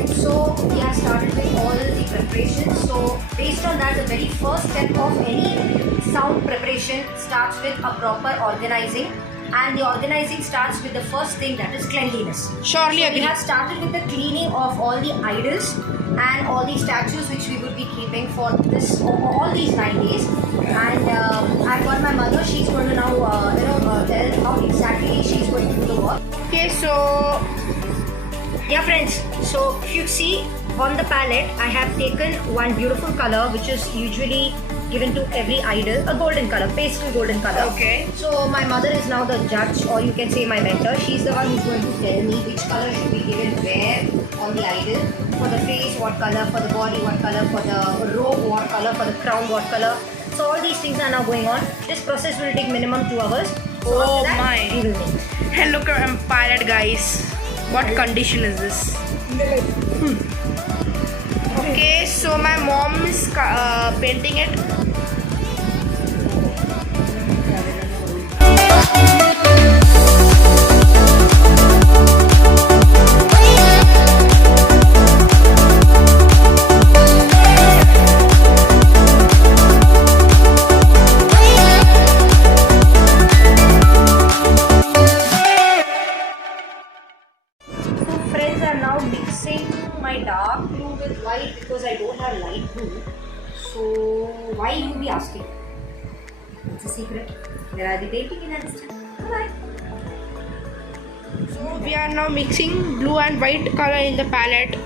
Okay. So we have started with all the preparations. So based on that, the very first step of any sound preparation starts with a proper organizing. And the organizing starts with the first thing, that is cleanliness. Surely So we agree. have started with the cleaning of all the idols and all the statues which we would be keeping for this all these 9 days. And I've got my mother. She's going to now tell how exactly she's going to do the work. Okay, so Yeah, friends. So if you see on the palette, I have taken one beautiful color which is usually given to every idol, a golden color, pastel golden color. Okay. So my mother is now the judge, or you can say my mentor. She's the one who's going to tell me which color should be given where on the idol. For the face, what color? For the body, what color? For the robe, what color? For the crown, what color? So all these things are now going on. This process will take minimum 2 hours. So Oh after that, my. we will make. and look at palette, guys. What condition is this? Okay, so my mom is painting it. So friends, are now mixing my dark blue with white because I don't have light blue. So why you be asking? It's a secret. There are the painting in understand. Bye. So we are now mixing blue and white color in the palette.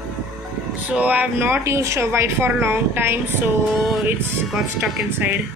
So I have not used white for a long time, so it's got stuck inside.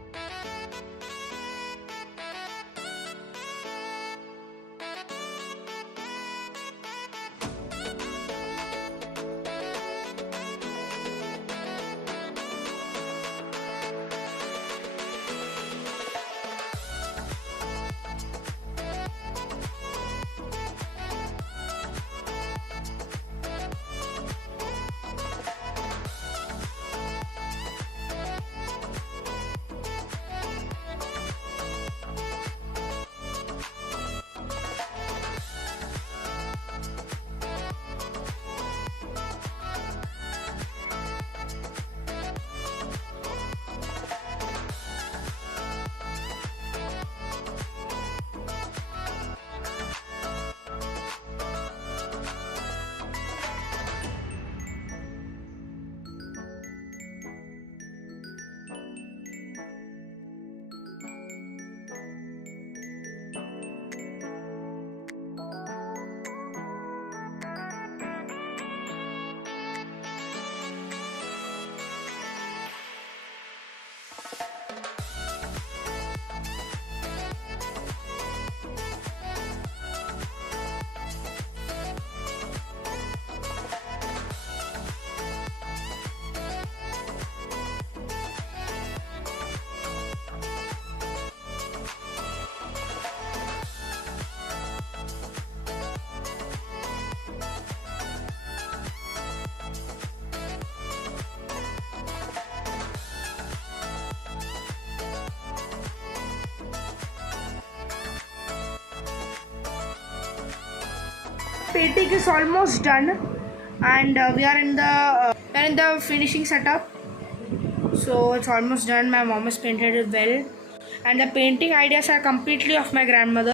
Painting is almost done, and we are in the finishing setup. So it's almost done. My mom has painted it well, and the painting ideas are completely of my grandmother.